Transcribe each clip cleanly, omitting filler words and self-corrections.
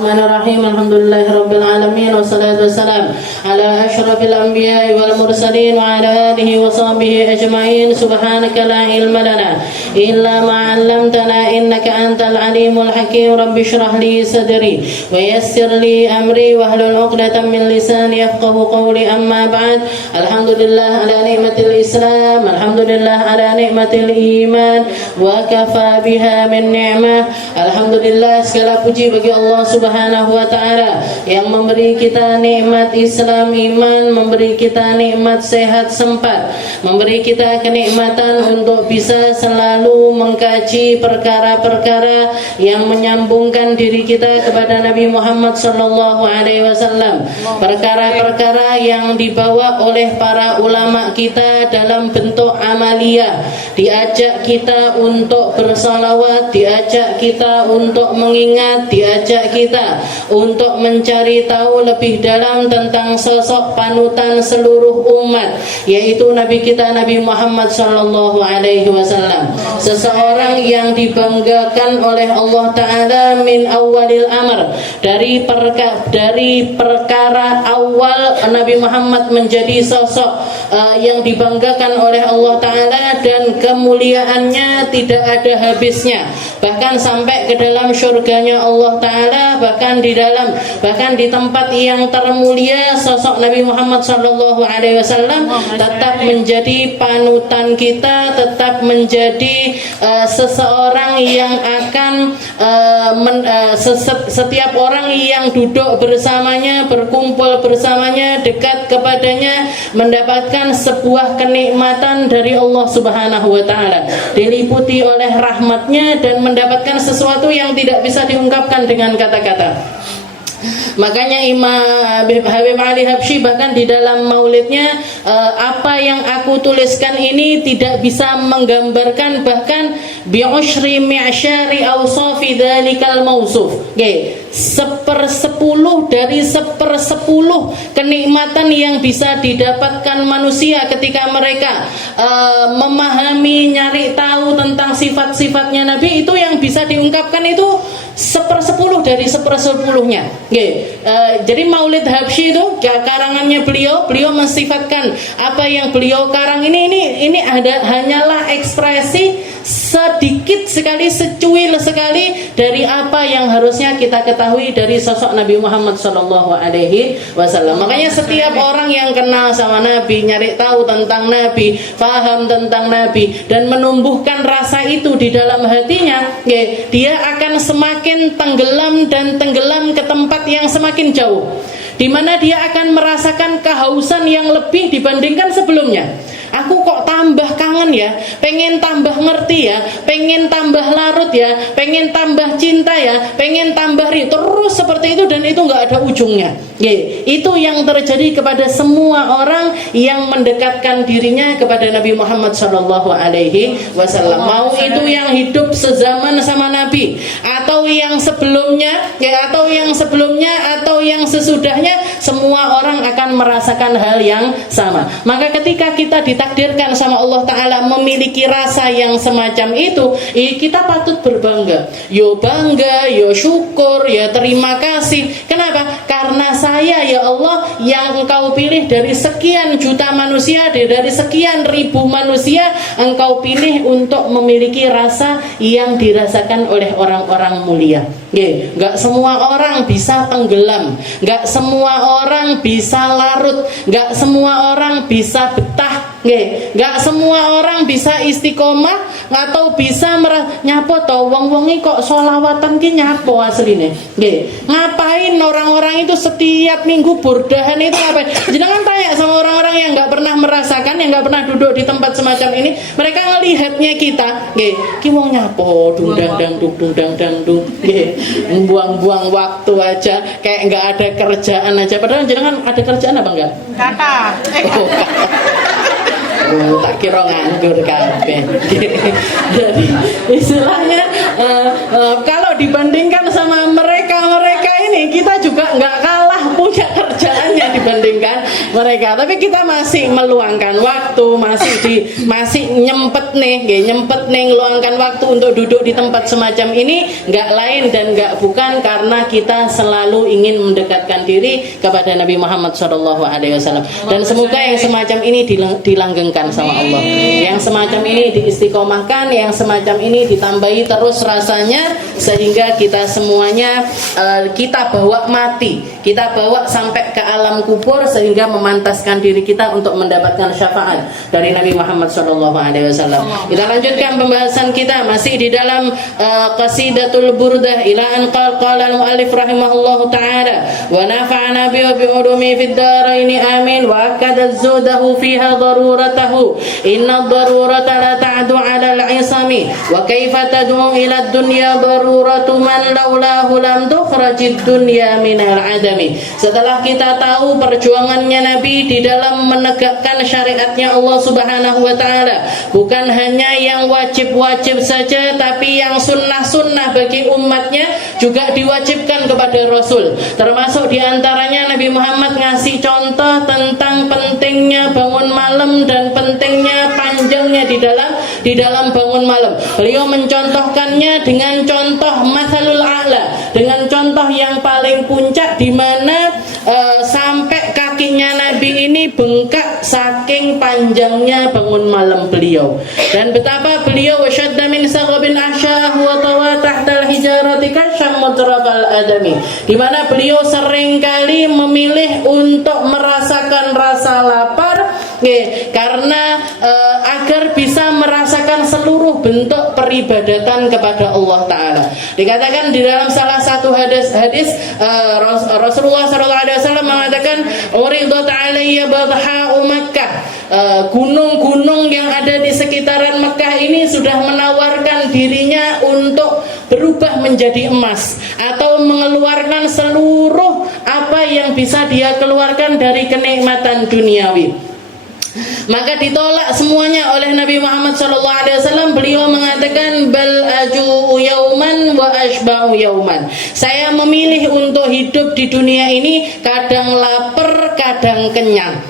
Bismillahirrahmanirrahim. Alhamdulillahirabbil alamin wassalatu wassalamu ala asyrafil anbiya'i wal mursalin wa ala alihi wa sahbihi ajma'in. Subhanaka la ilma lana illa ma 'allamtana innaka antal alimul hakim. Rabbi shrah li sadri wa yassir li amri wahlul 'uqdatam min lisani yafqahu qawli. Amma ba'd. Alhamdulillah ala ni'matil Islam, alhamdulillah ala ni'matil iman wa kafa biha min ni'mah. Alhamdulillah, segala puji bagi Allah Subhanahu wa ta'ala yang memberi kita nikmat Islam iman, memberi kita nikmat sehat sempat, memberi kita kenikmatan untuk bisa selalu mengkaji perkara-perkara yang menyambungkan diri kita kepada Nabi Muhammad sallallahu alaihi wasallam, perkara-perkara yang dibawa oleh para ulama kita dalam bentuk amaliyah, diajak kita untuk bersalawat, diajak kita untuk mengingat, diajak kita untuk mencari tahu lebih dalam tentang sosok panutan seluruh umat, yaitu Nabi kita Nabi Muhammad sallallahu alaihi wasallam, seseorang yang dibanggakan oleh Allah Ta'ala min awalil amr, dari perkara awal Nabi Muhammad menjadi sosok yang dibanggakan oleh Allah Ta'ala, dan kemuliaannya tidak ada habisnya, bahkan sampai ke dalam surganya Allah Ta'ala, bahkan di tempat yang termulia sosok Nabi Muhammad sallallahu alaihi wasallam tetap menjadi panutan kita, tetap menjadi seseorang yang akan setiap orang yang duduk bersamanya, berkumpul bersamanya, dekat kepadanya, mendapatkan sebuah kenikmatan dari Allah Subhanahu wa ta'ala, diliputi oleh rahmatnya, dan mendapatkan sesuatu yang tidak bisa diungkapkan dengan kata-kata. Makanya Imam Habib Ali Habsyi bahkan di dalam maulidnya, apa yang aku tuliskan ini tidak bisa menggambarkan bahkan bi'ushri mi'syari awsafi dzalikal mausuf. Sepersepuluh dari sepersepuluh kenikmatan yang bisa didapatkan manusia ketika mereka memahami, nyari tahu tentang sifat-sifatnya Nabi, itu yang bisa diungkapkan itu sepersepuluh dari sepersepuluhnya. Jadi Maulid Habsyi itu karangannya beliau mensifatkan apa yang beliau karang ini hanyalah ekspresi sedikit sekali, secuil sekali dari apa yang harusnya kita ketahui dari sosok Nabi Muhammad sallallahu alaihi wasallam. Makanya setiap orang yang kenal sama Nabi, nyari tahu tentang Nabi, faham tentang Nabi, dan menumbuhkan rasa itu di dalam hatinya, dia akan semakin tenggelam ke tempat yang semakin jauh, di mana dia akan merasakan kehausan yang lebih dibandingkan sebelumnya. Aku kok tambah kangen ya, pengen tambah ngerti ya, pengen tambah larut ya, pengen tambah cinta ya, pengen tambah terus seperti itu, dan itu nggak ada ujungnya. Itu yang terjadi kepada semua orang yang mendekatkan dirinya kepada Nabi Muhammad sallallahu alaihi wasallam. Mau itu yang hidup sezaman sama Nabi, atau yang sebelumnya, atau yang sesudahnya, semua orang akan merasakan hal yang sama. Maka ketika kita ditakdirkan sama Allah Ta'ala memiliki rasa yang semacam itu, kita patut berbangga. Yo bangga, yo syukur, ya terima kasih. Kenapa? Karena saya, ya Allah, yang Engkau pilih dari sekian juta manusia, dari sekian ribu manusia, Engkau pilih untuk memiliki rasa yang dirasakan oleh orang-orang mulia. Gak semua orang bisa tenggelam, gak semua orang bisa larut, gak semua orang bisa betah, gak semua orang bisa istiqomah atau bisa nyapo to wong-wongi kok sholawatan ki nyapo asline. Ngapain orang-orang itu setiap minggu burdahan itu ngapain? Jangan tanya sama orang-orang yang nggak pernah merasakan, yang nggak pernah duduk di tempat semacam ini. Mereka ngelihatnya kita, ki wong nyapo dundang dangdut, buang-buang waktu aja, kayak nggak ada kerjaan aja. Padahal jangan ada kerjaan apa enggak? Kata. Tak kira nganggur kabeh. Jadi istilahnya kalau dibandingkan sama mereka ini, kita juga nggak kalah punya kerjaannya dibandingkan mereka. Tapi kita masih meluangkan waktu, masih nyempet nih ngeluangkan waktu untuk duduk di tempat semacam ini, nggak lain dan nggak bukan karena kita selalu ingin mendekatkan diri kepada Nabi Muhammad SAW. Dan semoga yang semacam ini dilanggengkan sama Allah, yang semacam ini diistiqomahkan, yang semacam ini ditambahi terus rasanya, sehingga kita semuanya kita bawa mati, kita bawa sampai ke alam kubur, sehingga memantaskan diri kita untuk mendapatkan syafaat dari Nabi Muhammad SAW. Kita lanjutkan pembahasan kita masih di dalam Qasidatul Burdah ila an qala al-muallif rahimahullahu taala wa nafa'ana bi ulumi fid darain amin wa akada zudahu fiha daruratahu inna ad-darurata la ta'du 'ala al-'isami wa kaifa tad'u ila ad-dunya daruratu man laulahu lam tukhrajid dunya min al-'adami. Setelah kita tahu perjuangannya Nabi di dalam menegakkan syariatnya Allah Subhanahu wa taala, bukan hanya yang wajib-wajib saja, tapi yang sunnah-sunnah bagi umatnya juga diwajibkan kepada Rasul. Termasuk diantaranya Nabi Muhammad ngasih contoh tentang pentingnya bangun malam dan pentingnya panjangnya di dalam bangun malam. Beliau mencontohkannya dengan contoh mathalul a'la, dengan contoh yang paling puncak, di mana sampai kakinya Nabi ini bengkak saking panjangnya bangun malam beliau. Dan betapa beliau wasyadda min saghabin ahsyah wa tawa tahtal hijarati kasyam mutrafal adami, di mana beliau seringkali memilih untuk merasakan rasa lapar karena agar bisa merasakan seluruh bentuk peribadatan kepada Allah Ta'ala. Dikatakan di dalam salah satu hadis Rasulullah SAW mengatakan uridat alayya badha'u Makkah, gunung-gunung yang ada di sekitaran Mekah ini sudah menawarkan dirinya untuk berubah menjadi emas atau mengeluarkan seluruh apa yang bisa dia keluarkan dari kenikmatan duniawi. Maka ditolak semuanya oleh Nabi Muhammad SAW. Beliau mengatakan bal aju yauman wa ashba'u yauman. Saya memilih untuk hidup di dunia ini kadang lapar, kadang kenyang.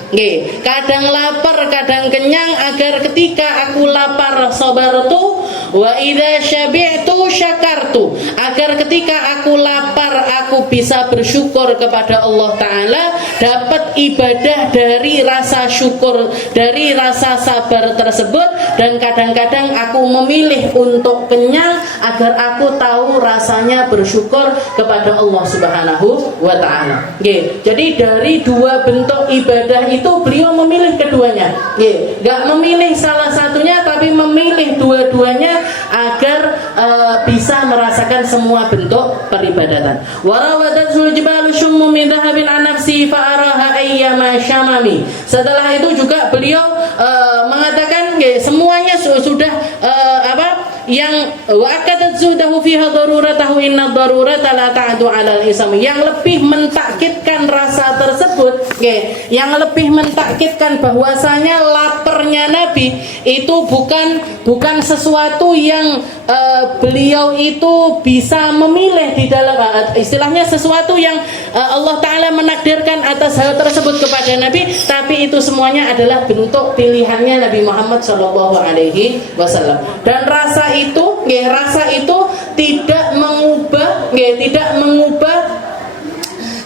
Kadang lapar, kadang kenyang, agar ketika aku lapar sabartu wa idza syabi'tu syakartu, agar ketika aku lapar aku bisa bersyukur kepada Allah Ta'ala, dapat ibadah dari rasa syukur, dari rasa sabar tersebut. Dan kadang-kadang aku memilih untuk kenyang agar aku tahu rasanya bersyukur kepada Allah Subhanahu wa Ta'ala. Jadi dari dua bentuk ibadah itu beliau memilih keduanya. Gak memilih salah satunya, tapi memilih dua-duanya agar bisa merasakan semua bentuk peribadatan. Warawadatul jibalu shummu min dhahabin an nafsi fa araha ayyama syamami. Setelah itu juga beliau mengatakan semuanya sudah yang wa'akadat zudahu fiha daruratahu inna darurata la ta'du 'alal isam, yang lebih mentakkidkan rasa tersebut, yang lebih mentakkidkan bahwasanya laparnya Nabi itu bukan sesuatu yang beliau itu bisa memilih di dalam, istilahnya sesuatu yang Allah Ta'ala menakdirkan atas hal tersebut kepada Nabi, tapi itu semuanya adalah bentuk pilihannya Nabi Muhammad SAW. Dan rasa itu tidak mengubah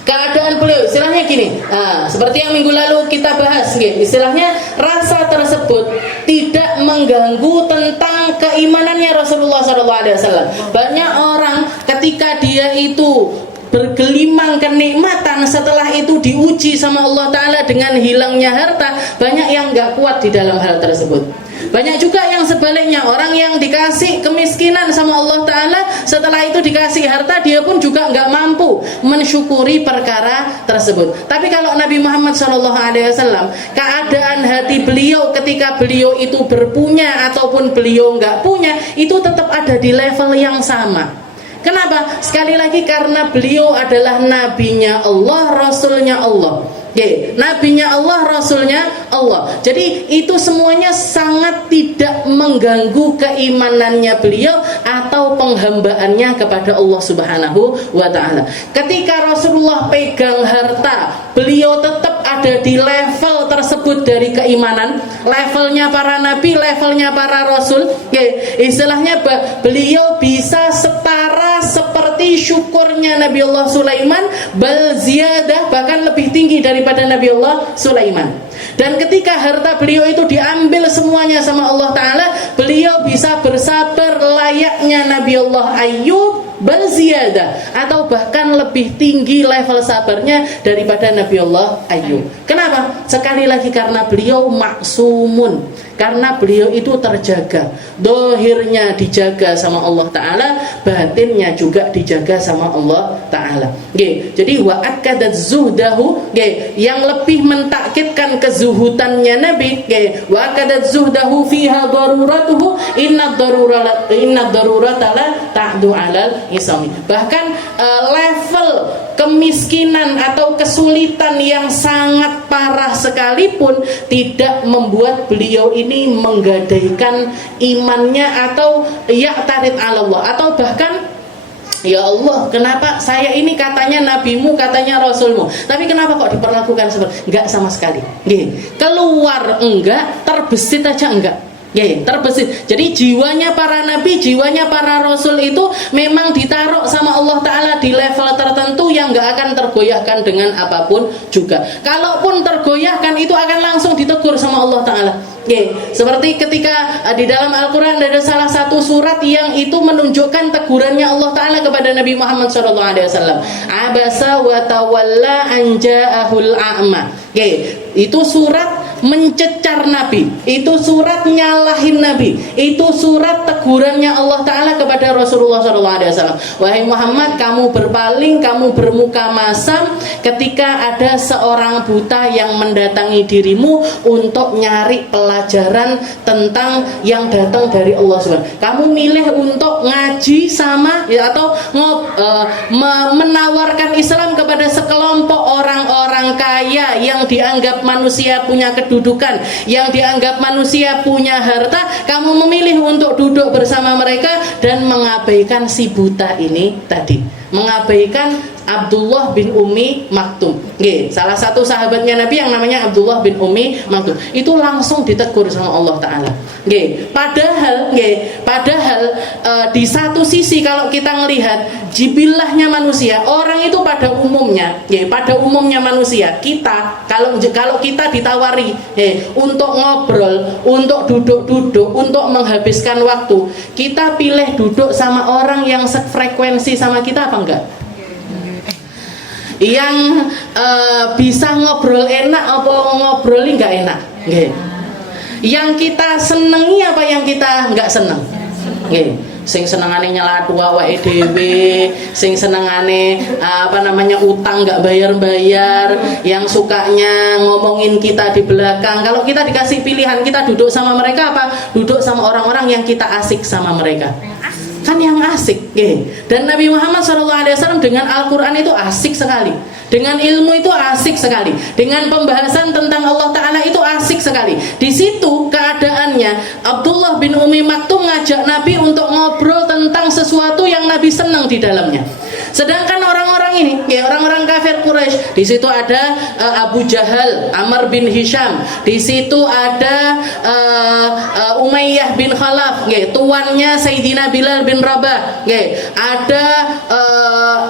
keadaan beliau. Istilahnya gini, seperti yang minggu lalu kita bahas, istilahnya rasa tersebut tidak mengganggu tentang keimanannya Rasulullah SAW. Banyak orang ketika dia itu bergelimang kenikmatan, setelah itu diuji sama Allah Ta'ala dengan hilangnya harta, banyak yang gak kuat di dalam hal tersebut. Banyak juga yang sebaliknya, orang yang dikasih kemiskinan sama Allah Ta'ala, setelah itu dikasih harta, dia pun juga gak mampu mensyukuri perkara tersebut. Tapi kalau Nabi Muhammad SAW, keadaan hati beliau ketika beliau itu berpunya ataupun beliau gak punya, itu tetap ada di level yang sama. Kenapa? Sekali lagi karena beliau adalah nabinya Allah, rasulnya Allah. Nabinya Allah, rasulnya Allah. Jadi itu semuanya sangat tidak mengganggu keimanannya beliau atau penghambaannya kepada Allah Subhanahu wa Ta'ala. Ketika Rasulullah pegang harta, beliau tetap berada di level tersebut dari keimanan, levelnya para nabi, levelnya para rasul, istilahnya beliau bisa setara seperti syukurnya Nabiullah Sulaiman, bal ziyadah, bahkan lebih tinggi daripada Nabiullah Sulaiman. Dan ketika harta beliau itu diambil semuanya sama Allah Ta'ala, beliau bisa bersabar layaknya Nabiullah Ayyub, bal ziyadah, atau bahkan lebih tinggi level sabarnya daripada Nabiullah Ayyub. Kenapa? Sekali lagi karena beliau maksumun, karena beliau itu terjaga, dohirnya dijaga sama Allah Ta'ala, batinnya juga dijaga sama Allah Ta'ala. Jadi wa akadat zuhdahu, yang lebih mentakkidkan kezuhutannya Nabi, wa akadat zuhdahu fiha daruratuhu, inna darurata la ta'du alal isami. Bahkan level kemiskinan atau kesulitan yang sangat parah sekalipun tidak membuat beliau ini menggadaikan imannya atau ya'tarid 'ala Allah, atau bahkan ya Allah, kenapa saya ini katanya nabimu, katanya rasulmu, tapi kenapa kok diperlakukan seperti enggak sama sekali. Keluar enggak, terbesit aja enggak. Terbesit. Jadi jiwanya para nabi, jiwanya para rasul itu memang ditaruh sama Allah Ta'ala di level tertentu yang gak akan tergoyahkan dengan apapun juga. Kalaupun tergoyahkan, itu akan langsung ditegur sama Allah Ta'ala. Seperti ketika di dalam Al-Quran ada salah satu surat yang itu menunjukkan tegurannya Allah Ta'ala kepada Nabi Muhammad SAW. Abasa wa tawalla an ja'ahul a'ma. Itu surat mencecar Nabi, itu surat nyalahin Nabi, itu surat tegurannya Allah Ta'ala kepada Rasulullah SAW. Wahai Muhammad, kamu berpaling, kamu bermuka masam ketika ada seorang buta yang mendatangi dirimu untuk nyari pelajaran tentang yang datang dari Allah SWT. Kamu milih untuk ngaji sama atau menawarkan Islam kepada sekelompok orang-orang kaya yang dianggap manusia punya kedudukan, yang dianggap manusia punya harta. Kamu memilih untuk duduk bersama mereka dan mengabaikan si buta ini tadi, mengabaikan Abdullah bin Ummi Maktum. Salah satu sahabatnya Nabi yang namanya Abdullah bin Ummi Maktum, itu langsung ditegur sama Allah Ta'ala. Padahal di satu sisi kalau kita melihat jibillahnya manusia, orang itu pada umumnya manusia, kita kalau kita ditawari untuk ngobrol, untuk duduk-duduk, untuk menghabiskan waktu, kita pilih duduk sama orang yang sefrekuensi sama kita apa enggak? Yang bisa ngobrol enak apa ngobrolnya nggak enak? Yang kita senengi apa yang kita nggak seneng? Sing senengane nyelatu awake dhewe, sing senengane utang nggak bayar-bayar, yang sukanya ngomongin kita di belakang. Kalau kita dikasih pilihan, kita duduk sama mereka apa duduk sama orang-orang yang kita asik sama mereka? Kan yang asik. Dan Nabi Muhammad SAW dengan Al-Quran itu asik sekali, dengan ilmu itu asik sekali, dengan pembahasan tentang Allah Ta'ala itu asik sekali. Di situ keadaannya Abdullah bin Ummi Maktum ngajak Nabi untuk ngobrol tentang sesuatu yang Nabi senang di dalamnya. Sedangkan orang-orang ini, orang-orang kafir Quraisy, di situ ada Abu Jahal, Amr bin Hisham, di situ ada Umayyah bin Khalaf, tuannya Sayyidina Bilal bin Rabah, ada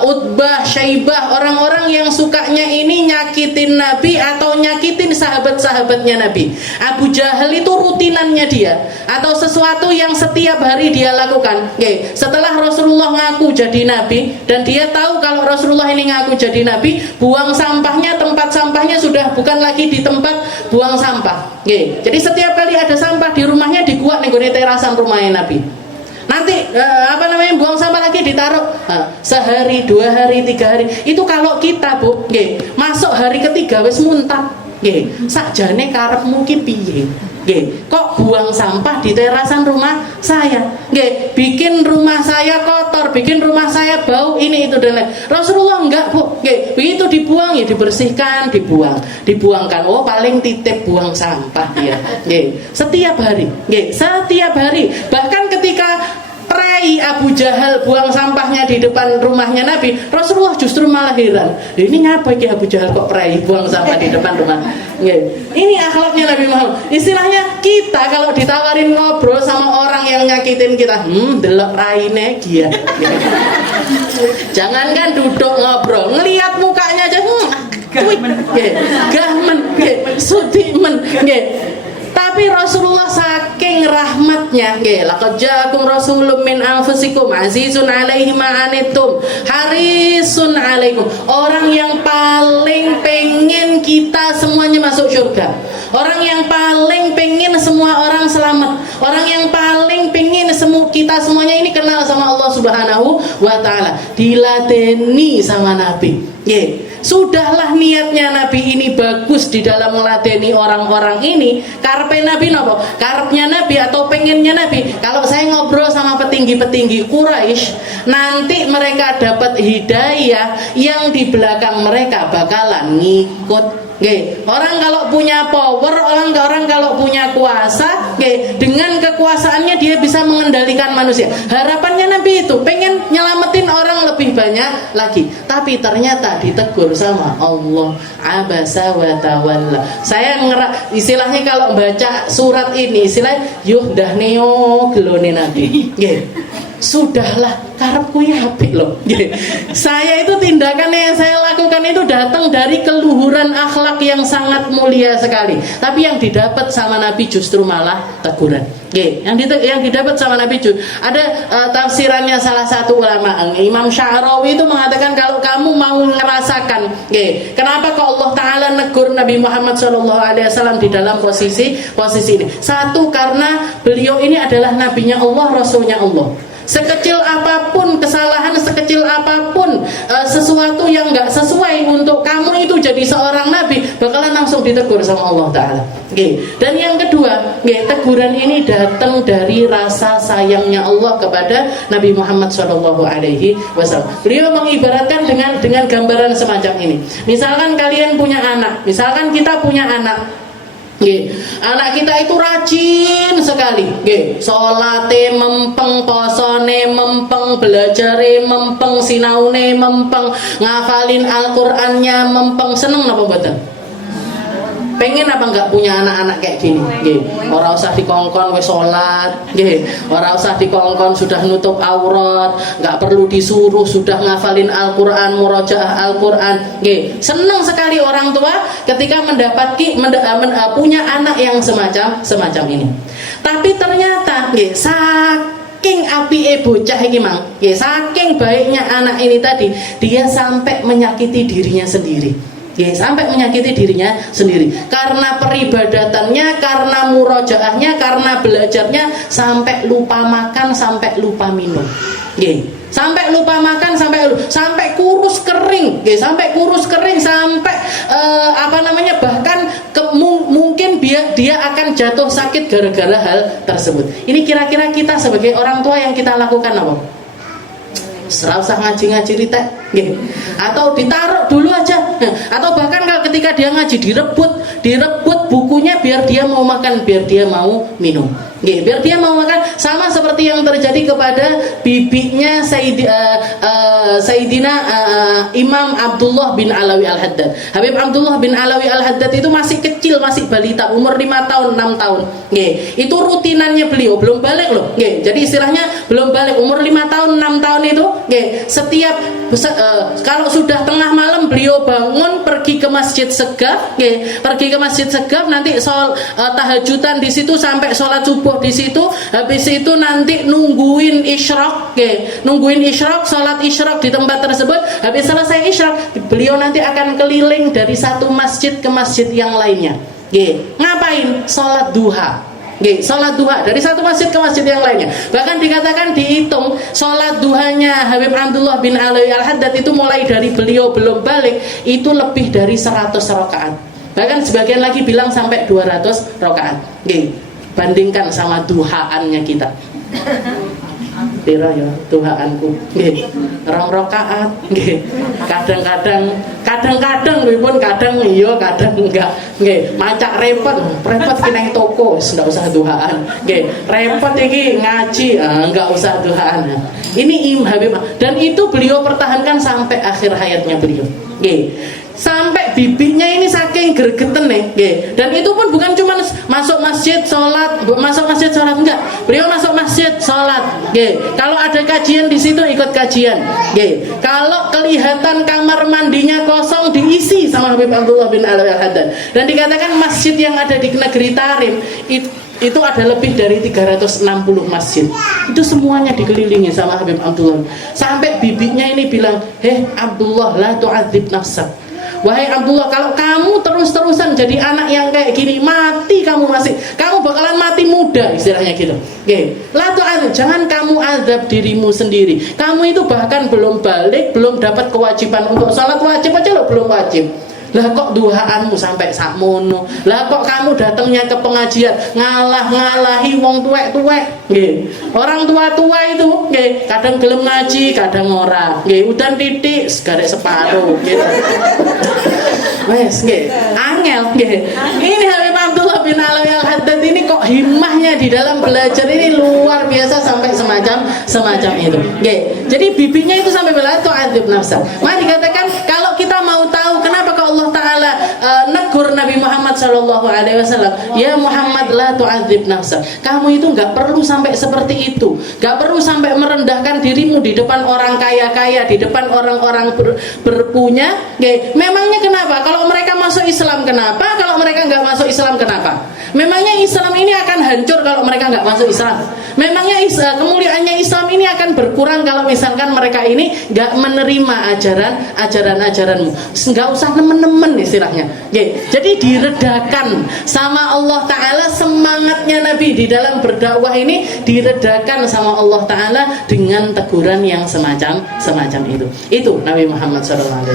Utbah, Syaibah, orang-orang yang sukanya ini nyakitin Nabi atau nyakitin sahabat-sahabatnya Nabi. Abu Jahal itu rutinannya dia, atau sesuatu yang setiap hari dia lakukan. Setelah Rasulullah ngaku jadi Nabi dan dia tahu kalau Rasulullah ini ngaku jadi Nabi, buang sampahnya, tempat sampahnya sudah bukan lagi di tempat buang sampah. Jadi setiap kali ada sampah di rumahnya dikuat nih gue terasan rumahnya Nabi. Nanti buang sampah lagi ditaruh sehari, 2 hari, 3 hari. Itu kalau kita masuk hari ketiga wis muntah. Sakjane karepmu ki piye? Kok buang sampah di terasan rumah saya? Bikin rumah saya kotor, bikin rumah saya bau, ini itu dan lain. Rasulullah enggak, Bu. Begitu dibuang ya dibersihkan, dibuangkan. Oh, paling titip buang sampah dia. Setiap hari. Setiap hari. Bahkan ketika prai Abu Jahal buang sampahnya di depan rumahnya Nabi, Rasulullah justru malah heran. Ini ngapa iki Abu Jahal kok prai buang sampah di depan rumah? Ini akhlaknya Nabi Muhammad. Istilahnya kita kalau ditawarin ngobrol sama orang yang nyakitin kita, delok raine dia. Jangankan duduk ngobrol, ngelihat mukanya aja, gahmen, sudimen, tapi Rasulullah saking rahmatnya, laqad ja'akum rasulun min anfusikum azizun 'alaihi ma anittum harisun 'alaikum. Orang yang paling pengen kita semuanya masuk surga, orang yang paling pengen semua orang selamat, orang yang paling pengen kita semuanya ini kenal sama Allah Subhanahu wa taala, diladeni sama Nabi. Sudahlah niatnya Nabi ini bagus di dalam meladeni orang-orang ini. Karpe Nabi nopo? Karepnya Nabi atau pengennya Nabi, kalau saya ngobrol sama petinggi-petinggi Quraisy, nanti mereka dapat hidayah yang di belakang mereka bakalan ngikut. Orang kalau punya power, orang kalau punya kuasa, dengan kekuasaannya dia bisa mengendalikan manusia. Harapannya Nabi itu pengen nyelamatin orang lebih banyak lagi, tapi ternyata ditegur sama Allah, abasa wa tawalla. Saya istilahnya kalau baca surat ini, istilahnya yuh dah neo gelone Nabi. Sudahlah, karepku ya apik loh. Saya itu tindakan yang saya lakukan itu datang dari keluhuran akhlak yang sangat mulia sekali. Tapi yang didapat sama Nabi justru malah teguran. Yang didapat sama Nabi ada tafsirannya salah satu ulama, Imam Sya'rawi itu mengatakan kalau kamu mau ngerasakan, kenapa kok Allah Taala negur Nabi Muhammad SAW di dalam posisi ini? Satu, karena beliau ini adalah nabinya Allah, rasulnya Allah. Sekecil apapun kesalahan, sekecil apapun sesuatu yang nggak sesuai untuk kamu itu jadi seorang nabi, bakalan langsung ditegur sama Allah Ta'ala. Dan yang kedua, teguran ini datang dari rasa sayangnya Allah kepada Nabi Muhammad SAW. Beliau mengibaratkan dengan gambaran semacam ini. Misalkan kalian punya anak, misalkan kita punya anak. Anak kita itu rajin sekali, salate mempeng, posone mempeng, belajare mempeng, sinaune mempeng, ngafalin Al-Qur'annya mempeng. Seneng apa mboten? Pengen apa enggak punya anak-anak kayak gini? Ora usah dikongkon wis salat, ora usah dikongkon sudah nutup aurat, enggak perlu disuruh sudah ngafalin Al-Qur'an, murojaah Al-Qur'an. Senang sekali orang tua ketika punya anak yang semacam ini. Tapi ternyata saking apike bocah iki mang, saking baiknya anak ini tadi, dia sampai menyakiti dirinya sendiri. Sampai menyakiti dirinya sendiri karena peribadatannya, karena murojaahnya, karena belajarnya, sampai lupa makan, sampai lupa minum. Sampai lupa makan, sampai kurus kering, sampai bahkan mungkin dia akan jatuh sakit gara-gara hal tersebut. Ini kira-kira kita sebagai orang tua yang kita lakukan apa? Serah usah ngaji-ngaji ritek, atau ditaruh dulu aja, atau bahkan kalau ketika dia ngaji direbut bukunya biar dia mau makan, biar dia mau minum, biar dia mau makan. Sama seperti yang terjadi kepada bibinya Sayyidina Imam Abdullah bin Alawi Al-Haddad. Habib Abdullah bin Alawi Al-Haddad itu masih kecil, masih balita, umur 5 tahun, 6 tahun. Itu rutinannya beliau, belum balik loh. Jadi istilahnya belum balik, umur 5 tahun, 6 tahun itu, setiap kalau sudah tengah malam beliau bangun pergi ke Masjid Segaf, nanti tahajudan di situ sampai sholat subuh di situ. Habis itu nanti nungguin isyraq, sholat isyraq di tempat tersebut. Habis selesai isyraq, beliau nanti akan keliling dari satu masjid ke masjid yang lainnya. Ngapain? Sholat duha. Sholat duha dari satu masjid ke masjid yang lainnya. Bahkan dikatakan, dihitung sholat duhanya Habib Abdullah bin Alawi Al-Haddad itu mulai dari beliau belum balik itu lebih dari 100 rakaat. Bahkan sebagian lagi bilang sampai 200 rakaat. Bandingkan sama duhaannya kita. pira ya Tuhanku nggih 2 rakaat nggih kadang-kadang pripun kadang iya kadang enggak nggih macak repot ki nang toko wis ndak usah duhaan nggih repot iki ngaji enggak usah duhaan ini Imam Habib dan itu beliau pertahankan sampai akhir hayatnya beliau nggih sampai bibinya ini saking gregeten nggih dan itu pun bukan cuma masuk masjid sholat enggak beliau masuk masjid sholat nggih kalau ada kajian di situ ikut kajian nggih kalau kelihatan kamar mandinya kosong diisi sama Habib Abdullah bin Alwi Al-Haddad dan dikatakan masjid yang ada di negeri Tarim itu ada lebih dari 360 masjid itu semuanya dikelilingi sama Habib Abdullah sampai bibinya ini bilang Abdullah la tu'adzib nafsak. Wahai Abdullah, kalau kamu terus-terusan jadi anak yang kayak gini, mati kamu bakalan mati muda, istilahnya gitu. Oke, jangan kamu azab dirimu sendiri. Kamu itu bahkan belum balik, belum dapat kewajiban untuk sholat wajib aja lo belum wajib. Lah kok duhaanmu sampai sakmono? Lah kok kamu datangnya ke pengajian ngalahi wong tuwek-tuwek? Nggih. Orang tua-tua itu nggih, kadang gelem ngaji, kadang ora. Nggih, udan titik segarek separuh gitu. Wes nggih, angel nggih. Ini Habib Abdullah bin Alwi Al-Haddad ini kok himmahnya di dalam belajar ini luar biasa sampai semacam itu. Nggih. Jadi bibinya itu sampai bela tu'adzib nafsa. Maka dikatakan kalau kita mau tahu kenapa kok Allah Ta'ala negur Nabi Muhammad SAW, ya Muhammad la tu'adzib nafsa. Kamu itu gak perlu sampai seperti itu, gak perlu sampai merendahkan dirimu di depan orang kaya-kaya, di depan orang-orang berpunya. Memangnya kenapa? Kalau mereka masuk Islam kenapa? Kalau mereka gak masuk Islam kenapa? Memangnya Islam ini akan hancur kalau mereka gak masuk Islam? Memangnya kemuliaannya Islam ini akan berkurang kalau misalkan mereka ini gak menerima ajaran-ajaranmu? Gak usah nemen-nemen istilahnya. Jadi diredakan sama Allah Ta'ala semangatnya Nabi di dalam berdakwah ini, diredakan sama Allah Ta'ala dengan teguran yang semacam itu. Itu Nabi Muhammad SAW.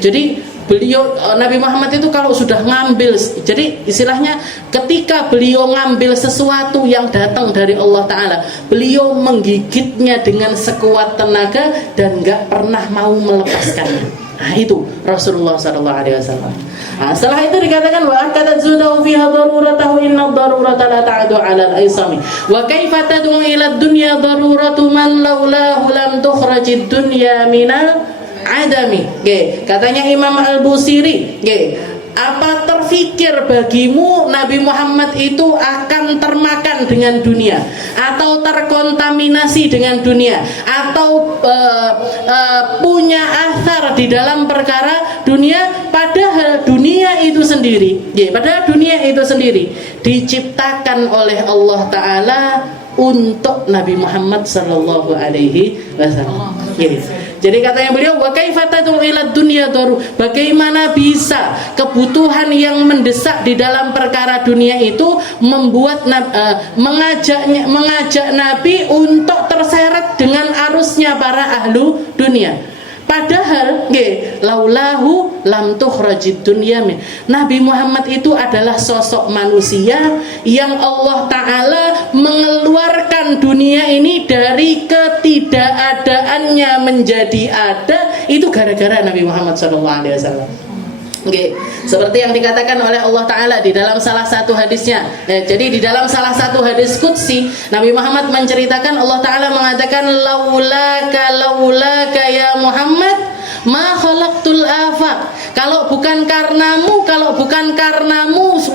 Jadi beliau Nabi Muhammad itu kalau sudah ngambil, jadi istilahnya ketika beliau ngambil sesuatu yang datang dari Allah Ta'ala, beliau menggigitnya dengan sekuat tenaga dan gak pernah mau melepaskannya. Nah itu Rasulullah SAW. Nah, setelah itu dikatakan wa akadat zudahu fiha daruratahu inna darurata la ta'adu 'ala al-aisami wa kaifa tad'u ila ad-dunya daruratu man laulahu lam tukhrajid dunya minal adami. Katanya Imam Al-Busiri, apa terfikir bagimu Nabi Muhammad itu akan termakan dengan dunia atau terkontaminasi dengan dunia atau punya athar di dalam perkara dunia, padahal dunia itu sendiri diciptakan oleh Allah Ta'ala untuk Nabi Muhammad sallallahu alaihi wasallam. Jadi katanya beliau, wa kaifa tad'u ila dunya daru, bagaimana bisa kebutuhan yang mendesak di dalam perkara dunia itu membuat mengajak Nabi untuk terseret dengan arusnya para ahlu dunia. Padahal laulahu lam tukhrajid dunya min. Nabi Muhammad itu adalah sosok manusia yang Allah Ta'ala mengeluarkan dunia ini dari ketidakadaannya menjadi ada. Itu gara-gara Nabi Muhammad SAW. Seperti yang dikatakan oleh Allah Ta'ala di dalam salah satu hadisnya. Jadi di dalam salah satu hadis qudsi, Nabi Muhammad menceritakan, Allah Ta'ala mengatakan, laulaka ya Muhammad ma khalaqtul afaq. Kalau bukan karenamu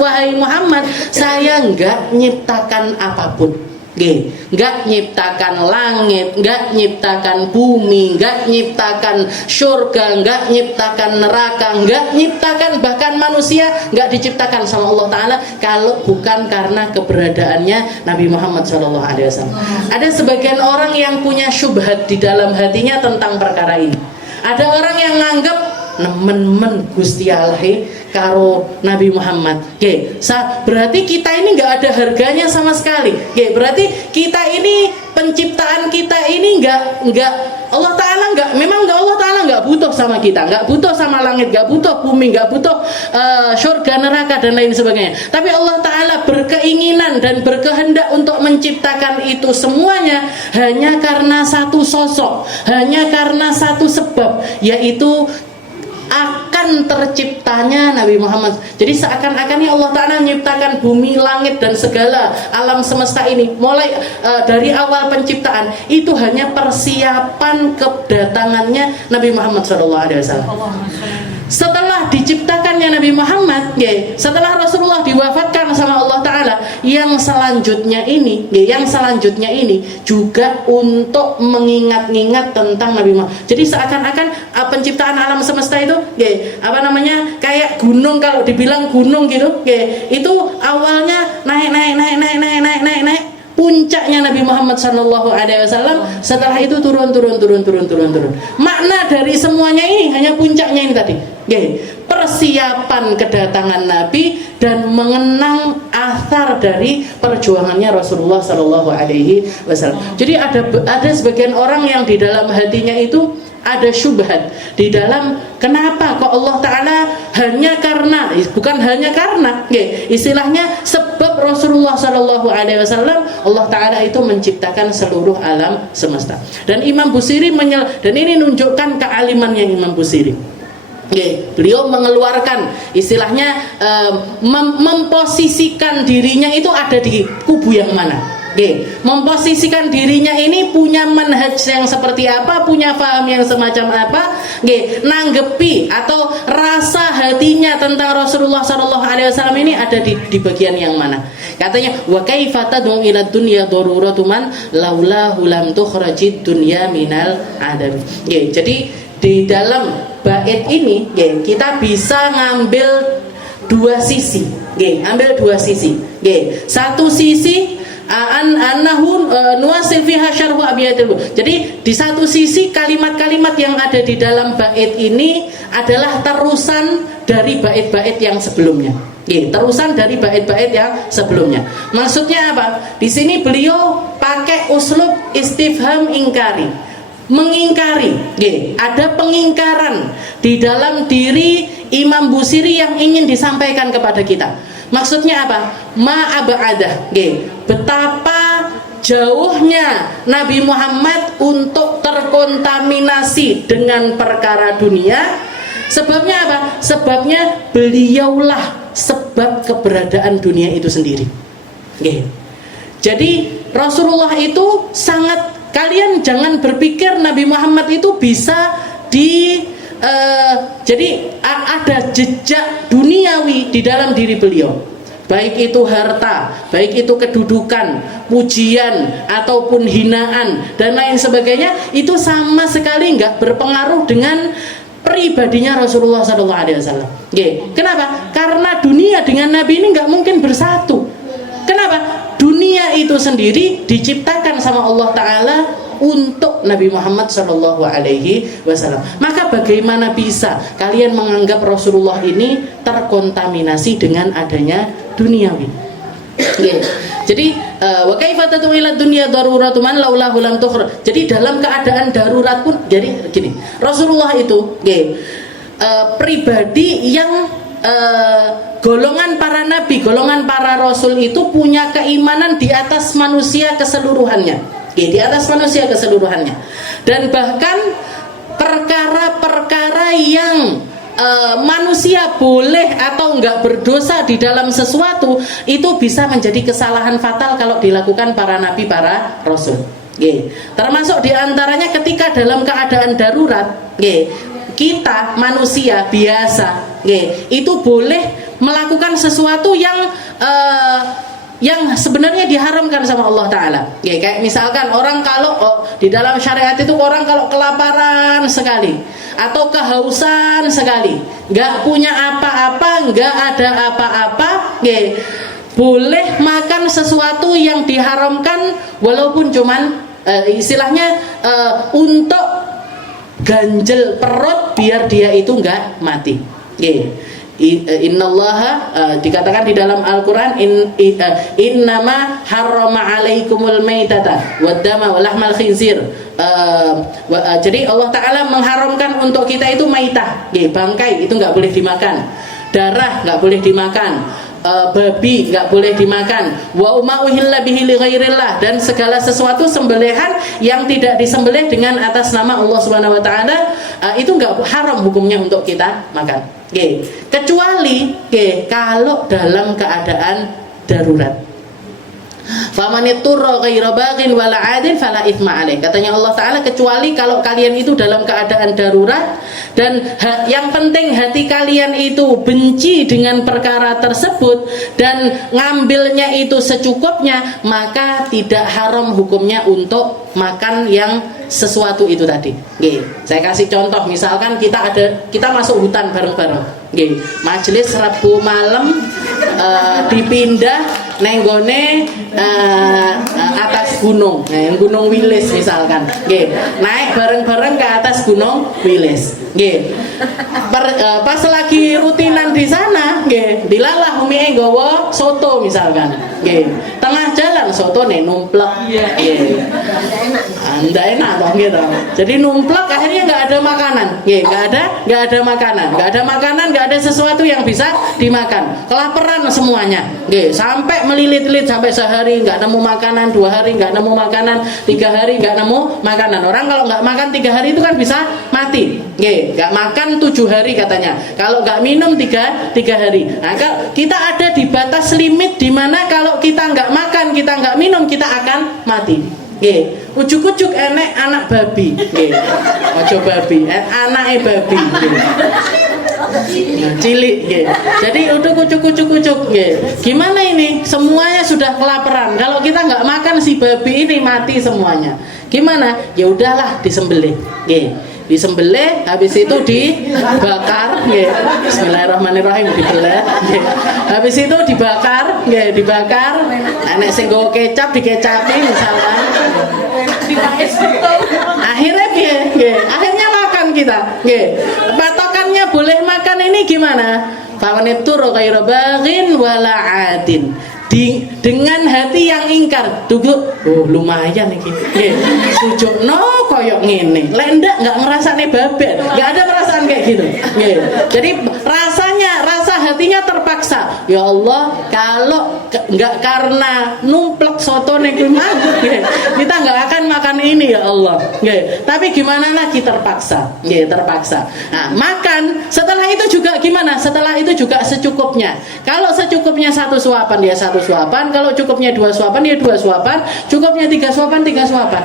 wahai Muhammad, saya enggak nyiptakan apapun. Enggak nyiptakan langit, enggak nyiptakan bumi, enggak nyiptakan surga, enggak nyiptakan neraka, enggak nyiptakan bahkan manusia, enggak diciptakan sama Allah Ta'ala kalau bukan karena keberadaannya Nabi Muhammad SAW. Ada sebagian orang yang punya syubhat di dalam hatinya tentang perkara ini. Ada orang yang nganggap nemen-men Gusti Allah karo Nabi Muhammad. Berarti kita ini nggak ada harganya sama sekali. Berarti kita ini penciptaan kita ini enggak Allah Ta'ala enggak butuh sama kita, enggak butuh sama langit, enggak butuh bumi, enggak butuh surga, neraka dan lain sebagainya. Tapi Allah Ta'ala berkeinginan dan berkehendak untuk menciptakan itu semuanya hanya karena satu sosok, hanya karena satu sebab, yaitu akan terciptanya Nabi Muhammad. Jadi seakan-akannya Allah Ta'ala menciptakan bumi, langit dan segala alam semesta ini mulai dari awal penciptaan itu hanya persiapan kedatangannya Nabi Muhammad SAW. Setelah diciptakannya Nabi Muhammad, setelah Rasulullah diwafatkan sama Allah Ta'ala, yang selanjutnya ini juga untuk mengingat-ingat tentang Nabi Muhammad. Jadi seakan-akan penciptaan alam semesta itu kayak gunung, kalau dibilang gunung gitu, itu awalnya naik, puncaknya Nabi Muhammad SAW, setelah itu turun. Makna dari semuanya ini hanya puncaknya ini tadi, persiapan kedatangan Nabi dan mengenang athar dari perjuangannya Rasulullah SAW. Jadi ada sebagian orang yang di dalam hatinya itu ada syubhat di dalam, kenapa kok Allah Ta'ala bukan hanya karena istilahnya sebab Rasulullah SAW Allah Ta'ala itu menciptakan seluruh alam semesta. Dan Imam Busiri dan ini menunjukkan kealimannya Imam Busiri. Beliau mengeluarkan istilahnya memposisikan dirinya itu ada di kubu yang mana. Memposisikan dirinya ini punya manhaj yang seperti apa, punya paham yang semacam apa, nanggepi atau rasa hatinya tentang Rasulullah SAW ini ada di bagian yang mana. Katanya, wa kaifa tad'u ila dunya daruratu man laulahu lam tukhrajid dunya minal adam. Jadi di dalam bait ini kita bisa ngambil dua sisi. Satu sisi nuasil fiha syarhu abiyatil. Jadi di satu sisi kalimat-kalimat yang ada di dalam bait ini adalah terusan dari bait-bait yang sebelumnya. Terusan dari bait-bait yang sebelumnya. Maksudnya apa? Di sini beliau pakai uslub istifham ingkari, mengingkari. Ada pengingkaran di dalam diri Imam Busiri yang ingin disampaikan kepada kita. Maksudnya apa? Ma'abadah, betapa jauhnya Nabi Muhammad untuk terkontaminasi dengan perkara dunia. Sebabnya apa? Sebabnya beliaulah sebab keberadaan dunia itu sendiri. Jadi Rasulullah itu sangat, kalian jangan berpikir Nabi Muhammad itu bisa jadi ada jejak duniawi di dalam diri beliau, baik itu harta, baik itu kedudukan, pujian ataupun hinaan dan lain sebagainya, itu sama sekali nggak berpengaruh dengan pribadinya Rasulullah SAW. Kenapa? Karena dunia dengan Nabi ini nggak mungkin bersatu. Kenapa? Dunia itu sendiri diciptakan sama Allah Ta'ala untuk Nabi Muhammad SAW. Maka bagaimana bisa kalian menganggap Rasulullah ini terkontaminasi dengan adanya duniawi? Jadi wa kaifa tad'u ila dunya daruratu man laulahu lam tukhr. Jadi dalam keadaan darurat pun, jadi gini, Rasulullah itu pribadi yang golongan para nabi, golongan para rasul itu punya keimanan di atas manusia keseluruhannya. Di atas manusia keseluruhannya. Dan bahkan perkara-perkara yang manusia boleh atau enggak berdosa di dalam sesuatu, itu bisa menjadi kesalahan fatal kalau dilakukan para nabi, para rasul. Termasuk diantaranya ketika dalam keadaan darurat, kita manusia biasa itu boleh melakukan sesuatu yang sebenarnya diharamkan sama Allah Ta'ala. Kayak misalkan orang kalau di dalam syariat itu, orang kalau kelaparan sekali atau kehausan sekali, nggak punya apa-apa, nggak ada apa-apa, boleh makan sesuatu yang diharamkan, walaupun cuman istilahnya untuk ganjel perut biar dia itu nggak mati. Innallaha dikatakan di dalam Al-Qur'an innama harrama alaikumul maitata waddama walahmal khinzir. Jadi Allah Ta'ala mengharamkan untuk kita itu maitah, bangkai itu nggak boleh dimakan, darah nggak boleh dimakan, babi nggak boleh dimakan, wa uma uhilla bihi li ghairillah, dan segala sesuatu sembelihan yang tidak disembelih dengan atas nama Allah Subhanahu wa taala itu nggak haram hukumnya untuk kita makan. Kecuali kalau dalam keadaan darurat. Famanitturra ghaira baghin wala 'adin fala itsma alaih. Katanya Allah Ta'ala, kecuali kalau kalian itu dalam keadaan darurat dan yang penting hati kalian itu benci dengan perkara tersebut dan ngambilnya itu secukupnya, maka tidak haram hukumnya untuk makan yang sesuatu itu tadi. Saya kasih contoh, misalkan kita masuk hutan bareng-bareng. Majelis Rabu malam dipindah nenggone atas gunung, Gunung Wilis misalkan, naik bareng-bareng ke atas Gunung Wilis. Pas lagi rutinan di sana, dilalah umi nggawa soto misalkan, tengah jalan soto numplek, nggak enak toh gitu. Jadi numplek akhirnya nggak ada makanan, nggak ada makanan, nggak ada sesuatu yang bisa dimakan, kelaparan semuanya, sampai melilit-lilit sampai sehari nggak nemu makanan, 2 hari nggak nemu makanan, 3 hari nggak nemu makanan. Orang kalau nggak makan 3 hari itu kan bisa mati, nggak makan 7 hari katanya, kalau nggak minum 3 hari. Nah, kita ada di batas limit di mana kalau kita nggak makan, kita nggak minum, kita akan mati. Ujuk-ujuk enek anak babi, ojo babi, anake babi, cilik, jadi ujuk-ujuk, gimana ini? Semuanya sudah kelaparan. Kalau kita nggak makan si babi ini mati semuanya. Gimana? Ya udahlah disembelih, disembelih, habis itu dibakar, Bismillahirrahmanirrahim, dibelah, habis itu dibakar, enek sing nggawa kecap dikecapi misalkan, akhirnya makan kita, patokannya boleh makan ini gimana? Famanittur ghaira baghin wala 'adin, dengan hati yang ingkar, tunggu, lumayan iki, sujukno koyok ngene, lendak nggak ngerasane babet, nggak ada perasaan kayak gitu, jadi rasa hatinya terpaksa. Ya Allah, kalau nggak karena numplek soto nih kita nggak akan makan ini ya Allah, tapi gimana lagi, terpaksa. Nah, makan. Setelah itu juga gimana? Setelah itu juga secukupnya. Kalau secukupnya 1 suapan dia 1 suapan, kalau cukupnya 2 suapan dia 2 suapan, cukupnya 3 suapan 3 suapan.